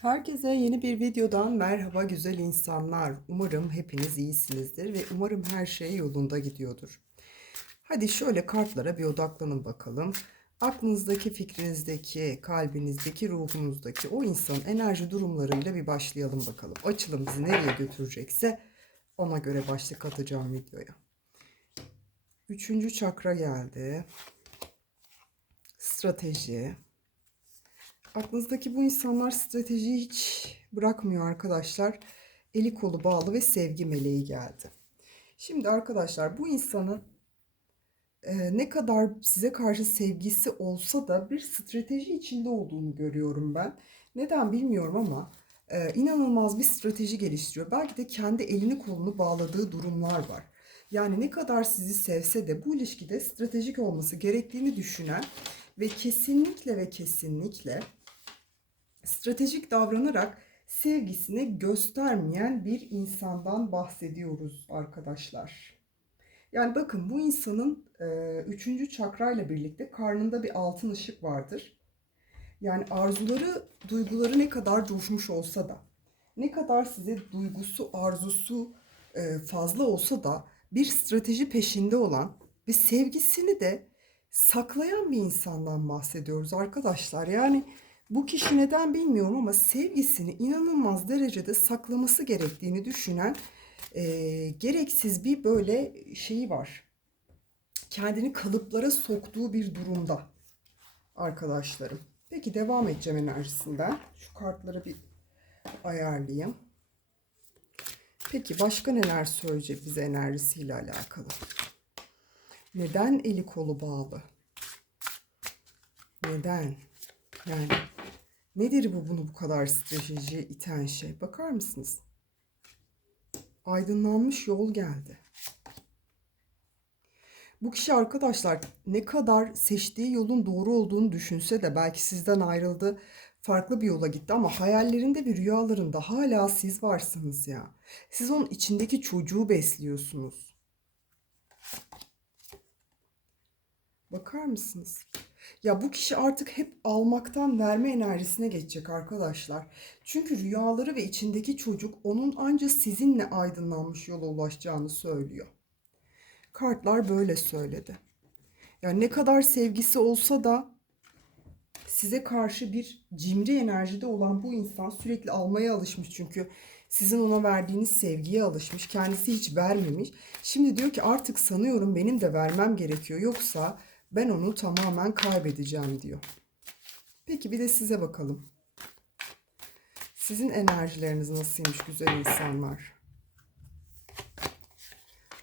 Herkese yeni bir videodan merhaba güzel insanlar. Umarım hepiniz iyisinizdir ve umarım her şey yolunda gidiyordur. Hadi şöyle kartlara bir odaklanın bakalım. Aklınızdaki, fikrinizdeki, kalbinizdeki, ruhunuzdaki o insanın enerji durumlarıyla bir başlayalım bakalım. Açılım bizi nereye götürecekse ona göre başlık atacağım videoya. Üçüncü çakra geldi. Strateji. Aklınızdaki bu insanlar stratejiyi hiç bırakmıyor arkadaşlar. Eli kolu bağlı ve sevgi meleği geldi. Şimdi arkadaşlar bu insanın e, ne kadar size karşı sevgisi olsa da bir strateji içinde olduğunu görüyorum ben. Neden bilmiyorum ama e, inanılmaz bir strateji geliştiriyor. Belki de kendi elini kolunu bağladığı durumlar var. Yani ne kadar sizi sevse de bu ilişkide stratejik olması gerektiğini düşünen ve kesinlikle ve kesinlikle stratejik davranarak sevgisini göstermeyen bir insandan bahsediyoruz arkadaşlar. Yani bakın bu insanın e, üçüncü çakrayla birlikte karnında bir altın ışık vardır. Yani arzuları, duyguları ne kadar coşmuş olsa da, ne kadar size duygusu, arzusu e, fazla olsa da bir strateji peşinde olan ve sevgisini de saklayan bir insandan bahsediyoruz arkadaşlar. Yani bu kişi neden bilmiyorum ama sevgisini inanılmaz derecede saklaması gerektiğini düşünen e, gereksiz bir böyle şeyi var. Kendini kalıplara soktuğu bir durumda arkadaşlarım. Peki devam edeceğim enerjisinden. Şu kartları bir ayarlayayım. Peki başka neler söyleyecek bize enerjisiyle alakalı? Neden eli kolu bağlı? Neden? Yani nedir bu bunu bu kadar stratejiye iten şey? Bakar mısınız? Aydınlanmış yol geldi. Bu kişi arkadaşlar ne kadar seçtiği yolun doğru olduğunu düşünse de belki sizden ayrıldı, farklı bir yola gitti ama hayallerinde ve rüyalarında hala siz varsınız ya. Siz onun içindeki çocuğu besliyorsunuz. Bakar mısınız? Ya bu kişi artık hep almaktan verme enerjisine geçecek arkadaşlar. Çünkü rüyaları ve içindeki çocuk onun ancak sizinle aydınlanmış yola ulaşacağını söylüyor. Kartlar böyle söyledi. Yani ne kadar sevgisi olsa da size karşı bir cimri enerjide olan bu insan sürekli almaya alışmış çünkü sizin ona verdiğiniz sevgiye alışmış. Kendisi hiç vermemiş. Şimdi diyor ki artık sanıyorum benim de vermem gerekiyor. Yoksa ben onu tamamen kaybedeceğim diyor. Peki bir de size bakalım. Sizin enerjileriniz nasılmış güzel insanlar?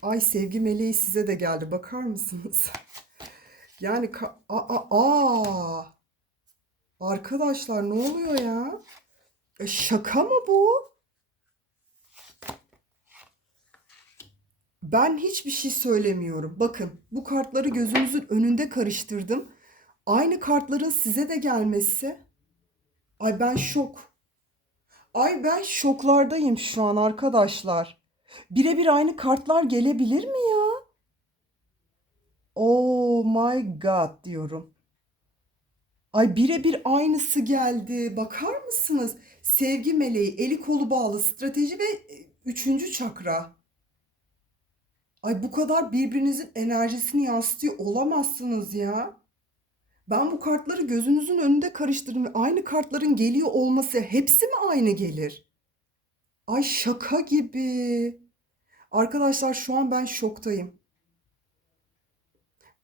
Ay sevgi meleği size de geldi. Bakar mısınız? Yani ka- aa, aa. Arkadaşlar ne oluyor ya? E, şaka mı bu? Ben hiçbir şey söylemiyorum. Bakın bu kartları gözünüzün önünde karıştırdım. Aynı kartların size de gelmesi. Ay ben şok. Ay ben şoklardayım şu an arkadaşlar. Birebir aynı kartlar gelebilir mi ya? Oh my god diyorum. Ay birebir aynısı geldi. Bakar mısınız? Sevgi meleği, eli kolu bağlı, strateji ve e, üçüncü çakra. Ay bu kadar birbirinizin enerjisini yansıtıyor olamazsınız ya. Ben bu kartları gözünüzün önünde karıştırdım ve aynı kartların geliyor olması hepsi mi aynı gelir? Ay şaka gibi. Arkadaşlar şu an ben şoktayım.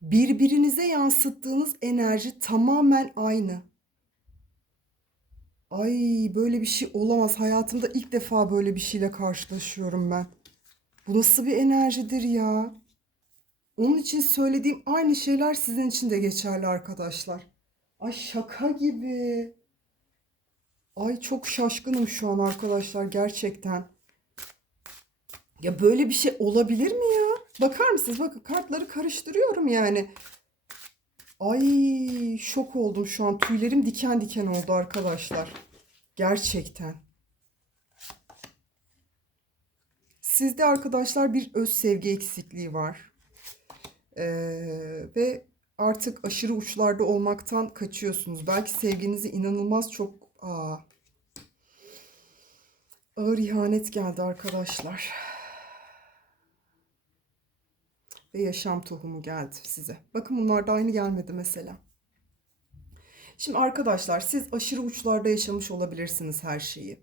Birbirinize yansıttığınız enerji tamamen aynı. Ay böyle bir şey olamaz. Hayatımda ilk defa böyle bir şeyle karşılaşıyorum ben. Bu nasıl bir enerjidir ya? Onun için söylediğim aynı şeyler sizin için de geçerli arkadaşlar. Ay şaka gibi. Ay çok şaşkınım şu an arkadaşlar gerçekten. Ya böyle bir şey olabilir mi ya? Bakar mısınız? Bakın kartları karıştırıyorum yani. Ay şok oldum şu an. Tüylerim diken diken oldu arkadaşlar. Gerçekten. Sizde arkadaşlar bir öz sevgi eksikliği var. Ee, ve artık aşırı uçlarda olmaktan kaçıyorsunuz. Belki sevginizi inanılmaz çok aa, Ağır ihanet geldi arkadaşlar. Ve yaşam tohumu geldi size. Bakın bunlar da aynı gelmedi mesela. Şimdi arkadaşlar siz aşırı uçlarda yaşamış olabilirsiniz her şeyi.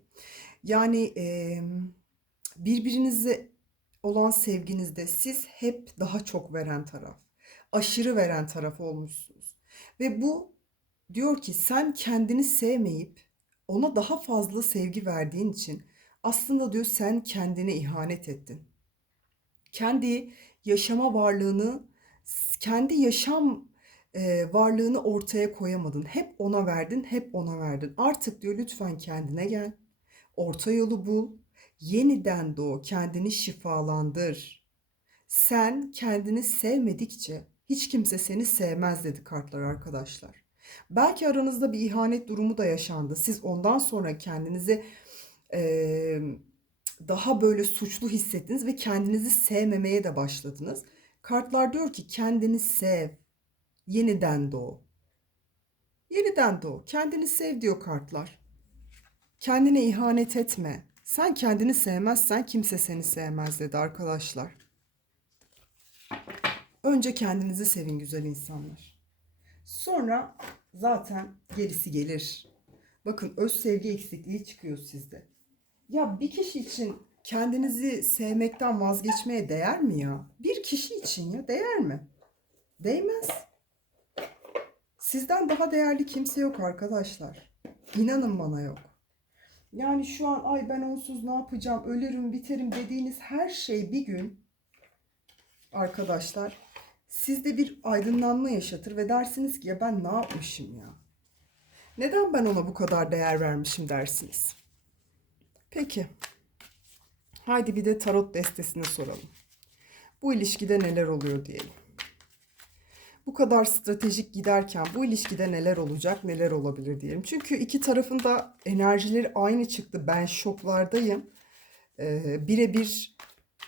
Yani eee birbirinize olan sevginizde siz hep daha çok veren taraf, aşırı veren taraf olmuşsunuz. Ve bu diyor ki sen kendini sevmeyip ona daha fazla sevgi verdiğin için aslında diyor sen kendine ihanet ettin. Kendi yaşama varlığını, kendi yaşam e, varlığını ortaya koyamadın. Hep ona verdin, hep ona verdin. Artık diyor lütfen kendine gel. Orta yolu bul. Yeniden doğ, kendini şifalandır. Sen kendini sevmedikçe hiç kimse seni sevmez dedi kartlar arkadaşlar. Belki aranızda bir ihanet durumu da yaşandı. Siz ondan sonra kendinizi e, daha böyle suçlu hissettiniz ve kendinizi sevmemeye de başladınız. Kartlar diyor ki kendini sev, yeniden doğ. Yeniden doğ, kendini sev diyor kartlar. Kendine ihanet etme. Sen kendini sevmezsen kimse seni sevmez dedi arkadaşlar. Önce kendinizi sevin güzel insanlar. Sonra zaten gerisi gelir. Bakın öz sevgi eksikliği çıkıyor sizde. Ya bir kişi için kendinizi sevmekten vazgeçmeye değer mi ya? Bir kişi için ya değer mi? Değmez. Sizden daha değerli kimse yok arkadaşlar. İnanın bana yok. Yani şu an ay ben onsuz ne yapacağım, ölürüm, biterim dediğiniz her şey bir gün arkadaşlar sizde bir aydınlanma yaşatır ve dersiniz ki ya ben ne yapmışım ya? Neden ben ona bu kadar değer vermişim dersiniz. Peki. Haydi bir de tarot destesini soralım. Bu ilişkide neler oluyor diyelim. Bu kadar stratejik giderken bu ilişkide neler olacak, neler olabilir diyelim. Çünkü iki tarafın da enerjileri aynı çıktı. Ben şoklardayım. Ee, Birebir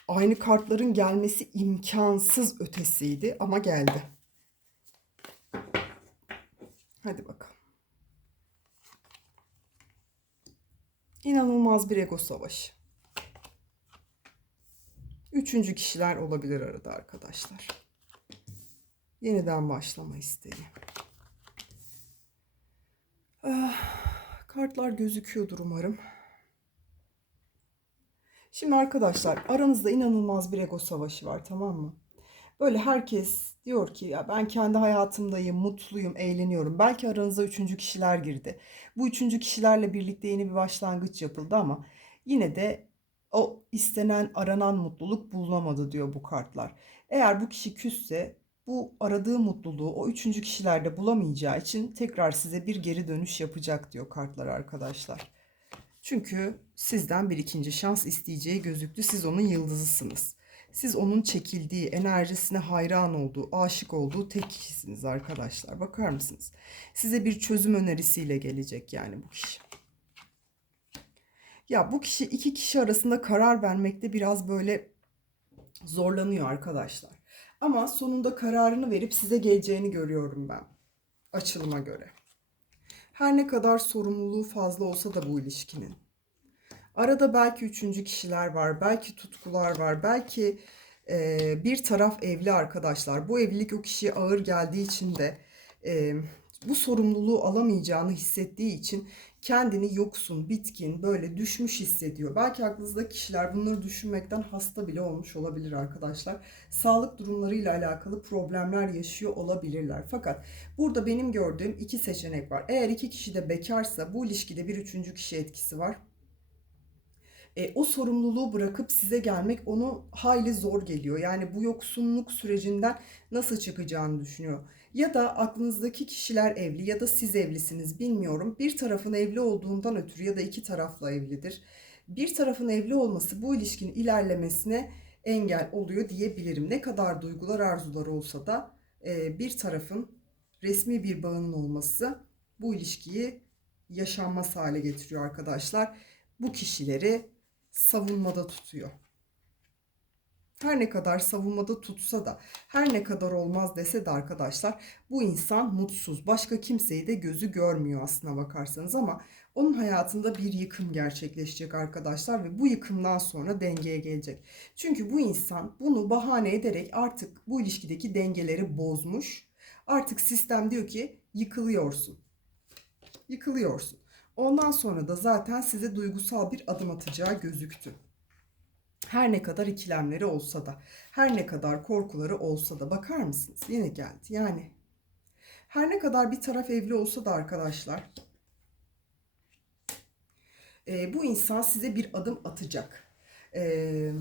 aynı kartların gelmesi imkansız ötesiydi ama geldi. Hadi bakalım. İnanılmaz bir ego savaşı. Üçüncü kişiler olabilir arada arkadaşlar. Yeniden başlama isteği. Ah, kartlar gözüküyordur umarım. Şimdi arkadaşlar aranızda inanılmaz bir ego savaşı var tamam mı? Böyle herkes diyor ki ya ben kendi hayatımdayım, mutluyum, eğleniyorum. Belki aranıza üçüncü kişiler girdi. Bu üçüncü kişilerle birlikte yeni bir başlangıç yapıldı ama yine de o istenen, aranan mutluluk bulunamadı diyor bu kartlar. Eğer bu kişi küsse bu aradığı mutluluğu o üçüncü kişilerde bulamayacağı için tekrar size bir geri dönüş yapacak diyor kartlar arkadaşlar. Çünkü sizden bir ikinci şans isteyeceği gözüktü. Siz onun yıldızısınız. Siz onun çekildiği, enerjisine hayran olduğu, aşık olduğu tek kişisiniz arkadaşlar. Bakar mısınız? Size bir çözüm önerisiyle gelecek yani bu kişi. Ya bu kişi iki kişi arasında karar vermekte biraz böyle zorlanıyor arkadaşlar. Ama sonunda kararını verip size geleceğini görüyorum ben. Açılıma göre. Her ne kadar sorumluluğu fazla olsa da bu ilişkinin. Arada belki üçüncü kişiler var, belki tutkular var, belki e, bir taraf evli arkadaşlar. Bu evlilik o kişiye ağır geldiği için de e, bu sorumluluğu alamayacağını hissettiği için kendini yoksun, bitkin, böyle düşmüş hissediyor. Belki aklınızda kişiler bunları düşünmekten hasta bile olmuş olabilir arkadaşlar. Sağlık durumlarıyla alakalı problemler yaşıyor olabilirler. Fakat burada benim gördüğüm iki seçenek var. Eğer iki kişi de bekarsa bu ilişkide bir üçüncü kişi etkisi var. E, o sorumluluğu bırakıp size gelmek onu hayli zor geliyor. Yani bu yoksunluk sürecinden nasıl çıkacağını düşünüyor. Ya da aklınızdaki kişiler evli ya da siz evlisiniz bilmiyorum. Bir tarafın evli olduğundan ötürü ya da iki tarafla evlidir. Bir tarafın evli olması bu ilişkinin ilerlemesine engel oluyor diyebilirim. Ne kadar duygular arzular olsa da e, bir tarafın resmi bir bağının olması bu ilişkiyi yaşanmaz hale getiriyor arkadaşlar. Bu kişileri savunmada tutuyor. Her ne kadar savunmada tutsa da, her ne kadar olmaz dese de arkadaşlar bu insan mutsuz. Başka kimseyi de gözü görmüyor aslına bakarsanız ama Onun hayatında bir yıkım gerçekleşecek arkadaşlar ve bu yıkımdan sonra dengeye gelecek. Çünkü bu insan bunu bahane ederek artık bu ilişkideki dengeleri bozmuş. Artık sistem diyor ki yıkılıyorsun. Yıkılıyorsun. Ondan sonra da zaten size duygusal bir adım atacağı gözüktü. Her ne kadar ikilemleri olsa da, her ne kadar korkuları olsa da bakar mısınız? Yine geldi. Yani her ne kadar bir taraf evli olsa da arkadaşlar, e, bu insan size bir adım atacak. E,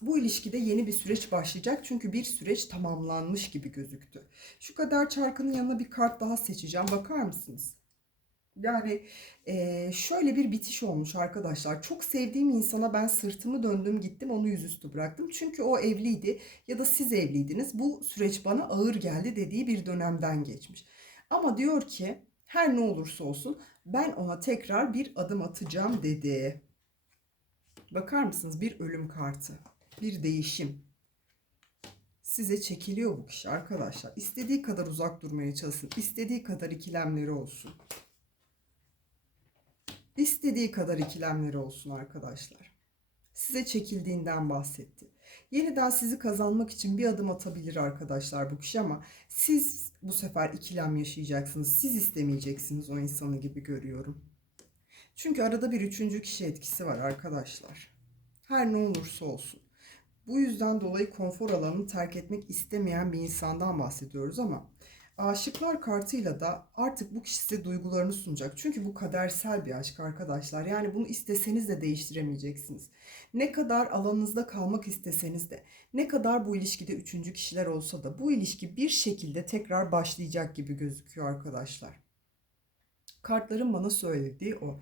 bu ilişkide yeni bir süreç başlayacak çünkü bir süreç tamamlanmış gibi gözüktü. Şu kadar çarkının yanına bir kart daha seçeceğim. Bakar mısınız? Yani e, şöyle bir bitiş olmuş arkadaşlar. Çok sevdiğim insana ben sırtımı döndüm gittim onu yüzüstü bıraktım. Çünkü o evliydi ya da siz evliydiniz. Bu süreç bana ağır geldi dediği bir dönemden geçmiş. Ama diyor ki her ne olursa olsun ben ona tekrar bir adım atacağım dedi. Bakar mısınız bir ölüm kartı, bir değişim. Size çekiliyor bu kişi arkadaşlar. İstediği kadar uzak durmaya çalışsın. istediği kadar ikilemleri olsun. İstediği kadar ikilemleri olsun arkadaşlar. Size çekildiğinden bahsetti. Yeniden sizi kazanmak için bir adım atabilir arkadaşlar bu kişi ama siz bu sefer ikilem yaşayacaksınız. Siz istemeyeceksiniz o insanı gibi görüyorum. Çünkü arada bir üçüncü kişi etkisi var arkadaşlar. Her ne olursa olsun. Bu yüzden dolayı konfor alanını terk etmek istemeyen bir insandan bahsediyoruz ama Aşıklar kartıyla da artık bu kişi size duygularını sunacak. Çünkü bu kadersel bir aşk arkadaşlar. Yani bunu isteseniz de değiştiremeyeceksiniz. Ne kadar alanınızda kalmak isteseniz de, ne kadar bu ilişkide üçüncü kişiler olsa da bu ilişki bir şekilde tekrar başlayacak gibi gözüküyor arkadaşlar. Kartların bana söylediği o.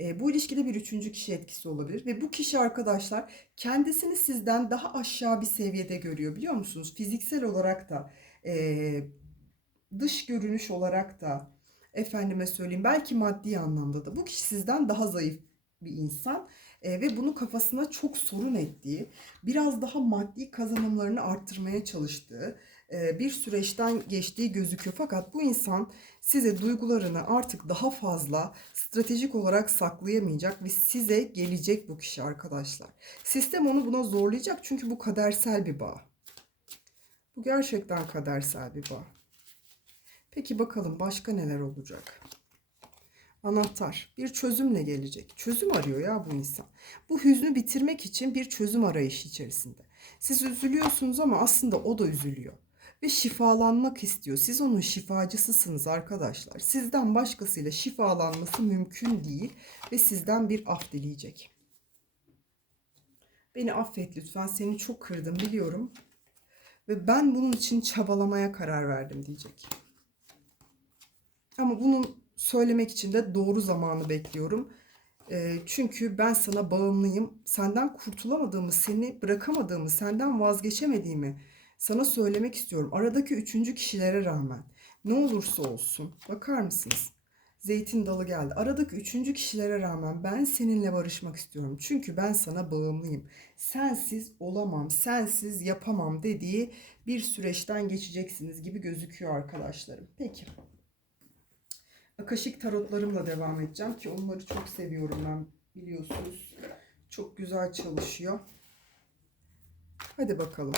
E, bu ilişkide bir üçüncü kişi etkisi olabilir ve bu kişi arkadaşlar kendisini sizden daha aşağı bir seviyede görüyor biliyor musunuz? Fiziksel olarak da e, dış görünüş olarak da efendime söyleyeyim belki maddi anlamda da bu kişi sizden daha zayıf bir insan e, ve bunu kafasına çok sorun ettiği, biraz daha maddi kazanımlarını arttırmaya çalıştığı e, bir süreçten geçtiği gözüküyor. Fakat bu insan size duygularını artık daha fazla stratejik olarak saklayamayacak ve size gelecek bu kişi arkadaşlar. Sistem onu buna zorlayacak çünkü bu kadersel bir bağ. Bu gerçekten kadersel bir bağ. Peki bakalım başka neler olacak? Anahtar. Bir çözümle gelecek. Çözüm arıyor ya bu insan. Bu hüznü bitirmek için bir çözüm arayışı içerisinde. Siz üzülüyorsunuz ama aslında o da üzülüyor. Ve şifalanmak istiyor. Siz onun şifacısısınız arkadaşlar. Sizden başkasıyla şifalanması mümkün değil. Ve sizden bir af dileyecek. Beni affet lütfen. Seni çok kırdım biliyorum. Ve ben bunun için çabalamaya karar verdim diyecek. Ama bunu söylemek için de doğru zamanı bekliyorum. E, çünkü ben sana bağımlıyım. Senden kurtulamadığımı, seni bırakamadığımı, senden vazgeçemediğimi sana söylemek istiyorum. Aradaki üçüncü kişilere rağmen ne olursa olsun bakar mısınız? Zeytin dalı geldi. Aradaki üçüncü kişilere rağmen ben seninle barışmak istiyorum. Çünkü ben sana bağımlıyım. Sensiz olamam, sensiz yapamam dediği bir süreçten geçeceksiniz gibi gözüküyor arkadaşlarım. Peki. Akaşik tarotlarımla devam edeceğim ki onları çok seviyorum ben biliyorsunuz. Çok güzel çalışıyor. Hadi bakalım.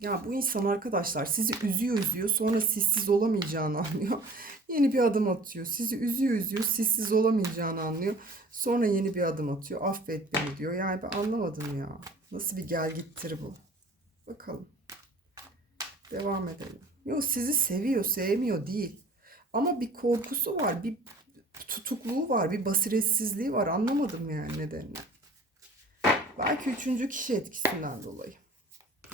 Ya bu insan arkadaşlar sizi üzüyor üzüyor sonra sizsiz olamayacağını anlıyor. Yeni bir adım atıyor. Sizi üzüyor üzüyor sizsiz olamayacağını anlıyor. Sonra yeni bir adım atıyor. Affet beni diyor. Yani ben anlamadım ya. Nasıl bir gel gittir bu. Bakalım. Devam edelim. Yok sizi seviyor, sevmiyor değil. Ama bir korkusu var, bir tutukluğu var, bir basiretsizliği var. Anlamadım yani nedenini. Belki üçüncü kişi etkisinden dolayı.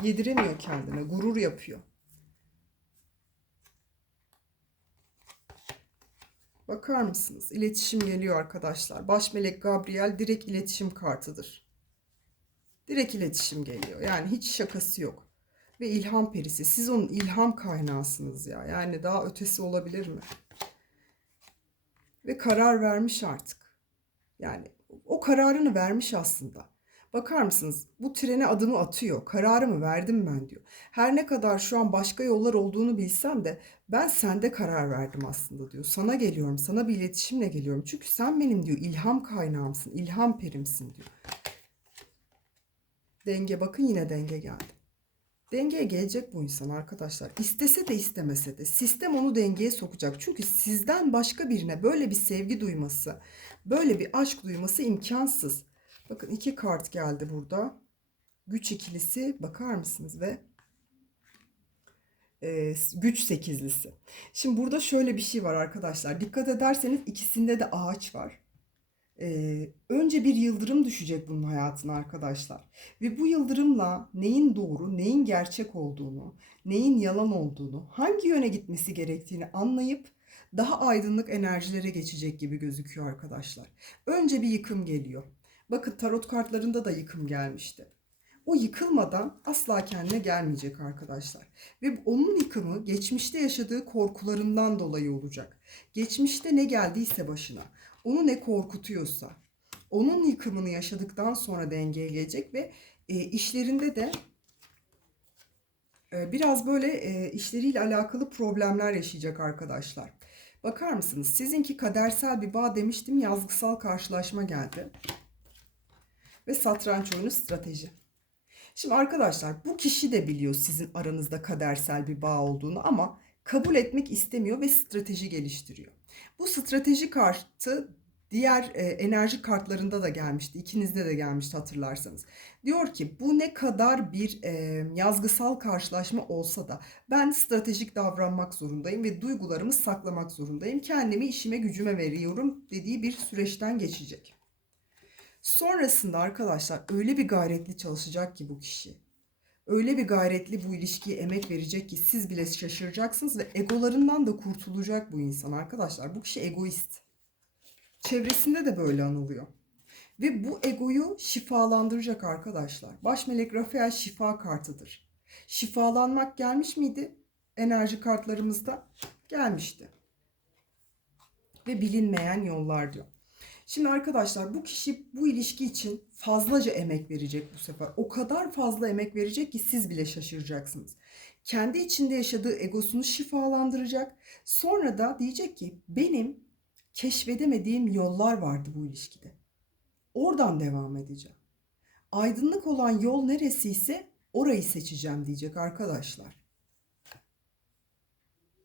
Yediremiyor kendine, gurur yapıyor. Bakar mısınız? İletişim geliyor arkadaşlar. Baş melek Gabriel direkt iletişim kartıdır. Direkt iletişim geliyor. Yani hiç şakası yok ve ilham perisi. Siz onun ilham kaynağısınız ya. Yani daha ötesi olabilir mi? Ve karar vermiş artık. Yani o kararını vermiş aslında. Bakar mısınız? Bu trene adımı atıyor. Kararımı verdim ben diyor. Her ne kadar şu an başka yollar olduğunu bilsem de ben sende karar verdim aslında diyor. Sana geliyorum, sana bir iletişimle geliyorum. Çünkü sen benim diyor ilham kaynağımsın, ilham perimsin diyor. Denge bakın yine denge geldi. Dengeye gelecek bu insan arkadaşlar. İstese de istemese de sistem onu dengeye sokacak. Çünkü sizden başka birine böyle bir sevgi duyması, böyle bir aşk duyması imkansız. Bakın iki kart geldi burada. Güç ikilisi bakar mısınız ve e, güç sekizlisi. Şimdi burada şöyle bir şey var arkadaşlar. Dikkat ederseniz ikisinde de ağaç var. Ee, önce bir yıldırım düşecek bunun hayatına arkadaşlar. Ve bu yıldırımla neyin doğru, neyin gerçek olduğunu, neyin yalan olduğunu, hangi yöne gitmesi gerektiğini anlayıp daha aydınlık enerjilere geçecek gibi gözüküyor arkadaşlar. Önce bir yıkım geliyor. Bakın tarot kartlarında da yıkım gelmişti. O yıkılmadan asla kendine gelmeyecek arkadaşlar. Ve onun yıkımı geçmişte yaşadığı korkularından dolayı olacak. Geçmişte ne geldiyse başına, onu ne korkutuyorsa, onun yıkımını yaşadıktan sonra dengeye gelecek ve e, işlerinde de e, biraz böyle e, işleriyle alakalı problemler yaşayacak arkadaşlar. Bakar mısınız? Sizinki kadersel bir bağ demiştim, yazgısal karşılaşma geldi. Ve satranç oyunu strateji. Şimdi arkadaşlar bu kişi de biliyor sizin aranızda kadersel bir bağ olduğunu ama kabul etmek istemiyor ve strateji geliştiriyor. Bu strateji kartı diğer e, enerji kartlarında da gelmişti. İkinizde de gelmişti hatırlarsanız. Diyor ki bu ne kadar bir e, yazgısal karşılaşma olsa da ben stratejik davranmak zorundayım ve duygularımı saklamak zorundayım. Kendimi işime gücüme veriyorum dediği bir süreçten geçecek. Sonrasında arkadaşlar öyle bir gayretli çalışacak ki bu kişi. Öyle bir gayretli bu ilişkiye emek verecek ki siz bile şaşıracaksınız ve egolarından da kurtulacak bu insan arkadaşlar. Bu kişi egoist. Çevresinde de böyle anılıyor. Ve bu egoyu şifalandıracak arkadaşlar. Baş melek Rafael şifa kartıdır. Şifalanmak gelmiş miydi? Enerji kartlarımızda gelmişti. Ve bilinmeyen yollar diyor. Şimdi arkadaşlar bu kişi bu ilişki için fazlaca emek verecek bu sefer. O kadar fazla emek verecek ki siz bile şaşıracaksınız. Kendi içinde yaşadığı egosunu şifalandıracak. Sonra da diyecek ki benim keşfedemediğim yollar vardı bu ilişkide. Oradan devam edeceğim. Aydınlık olan yol neresiyse orayı seçeceğim diyecek arkadaşlar.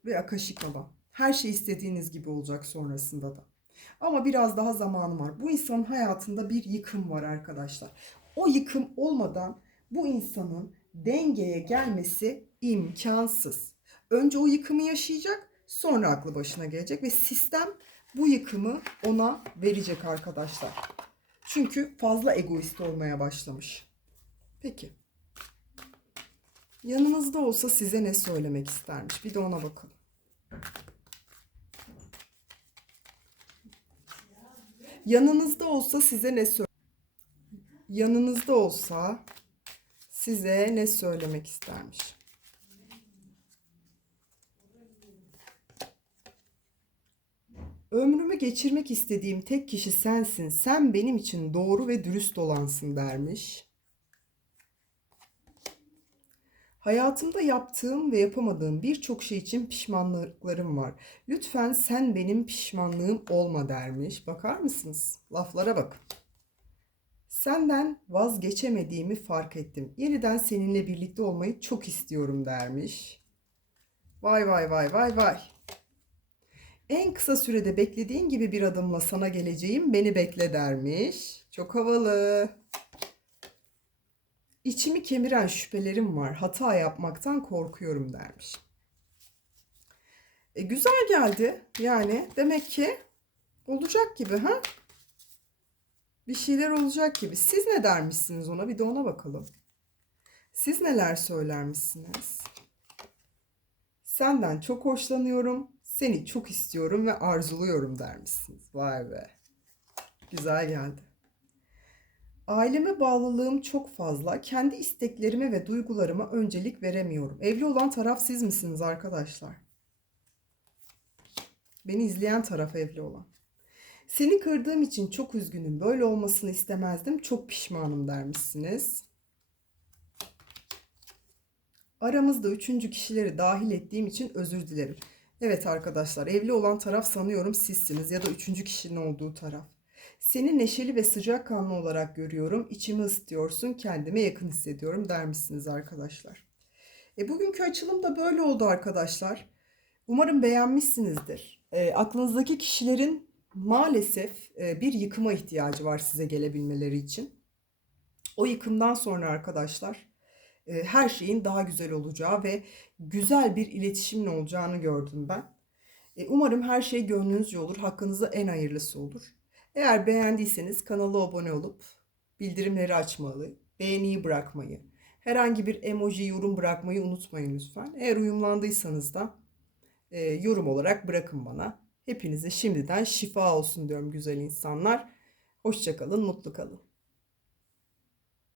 Ve akashik olan. Her şey istediğiniz gibi olacak sonrasında da. Ama biraz daha zamanı var. Bu insanın hayatında bir yıkım var arkadaşlar. O yıkım olmadan bu insanın dengeye gelmesi imkansız. Önce o yıkımı yaşayacak, sonra aklı başına gelecek ve sistem bu yıkımı ona verecek arkadaşlar. Çünkü fazla egoist olmaya başlamış. Peki. Yanınızda olsa size ne söylemek istermiş? Bir de ona bakalım. Yanınızda olsa size ne söyle Yanınızda olsa size ne söylemek istermiş? Ömrümü geçirmek istediğim tek kişi sensin. Sen benim için doğru ve dürüst olansın dermiş. Hayatımda yaptığım ve yapamadığım birçok şey için pişmanlıklarım var. Lütfen sen benim pişmanlığım olma dermiş. Bakar mısınız? Laflara bak. Senden vazgeçemediğimi fark ettim. Yeniden seninle birlikte olmayı çok istiyorum dermiş. Vay vay vay vay vay. En kısa sürede beklediğin gibi bir adımla sana geleceğim. Beni bekle dermiş. Çok havalı. İçimi kemiren şüphelerim var. Hata yapmaktan korkuyorum dermiş. E, güzel geldi. Yani demek ki olacak gibi ha? Bir şeyler olacak gibi. Siz ne dermişsiniz ona? Bir de ona bakalım. Siz neler söylermişsiniz? Senden çok hoşlanıyorum. Seni çok istiyorum ve arzuluyorum dermişsiniz. Vay be. Güzel geldi. Aileme bağlılığım çok fazla. Kendi isteklerime ve duygularıma öncelik veremiyorum. Evli olan taraf siz misiniz arkadaşlar? Beni izleyen taraf evli olan. Seni kırdığım için çok üzgünüm. Böyle olmasını istemezdim. Çok pişmanım dermişsiniz. Aramızda üçüncü kişileri dahil ettiğim için özür dilerim. Evet arkadaşlar, evli olan taraf sanıyorum sizsiniz ya da üçüncü kişinin olduğu taraf. Seni neşeli ve sıcakkanlı olarak görüyorum. İçimi ısıtıyorsun, kendime yakın hissediyorum dermişsiniz arkadaşlar. E, bugünkü açılım da böyle oldu arkadaşlar. Umarım beğenmişsinizdir. E, aklınızdaki kişilerin maalesef e, bir yıkıma ihtiyacı var size gelebilmeleri için. O yıkımdan sonra arkadaşlar e, her şeyin daha güzel olacağı ve güzel bir iletişimin olacağını gördüm ben. E, umarım her şey gönlünüzce olur, hakkınızda en hayırlısı olur. Eğer beğendiyseniz kanala abone olup bildirimleri açmalı, beğeniyi bırakmayı, herhangi bir emoji yorum bırakmayı unutmayın lütfen. Eğer uyumlandıysanız da e, yorum olarak bırakın bana. Hepinize şimdiden şifa olsun diyorum güzel insanlar. Hoşçakalın, mutlu kalın.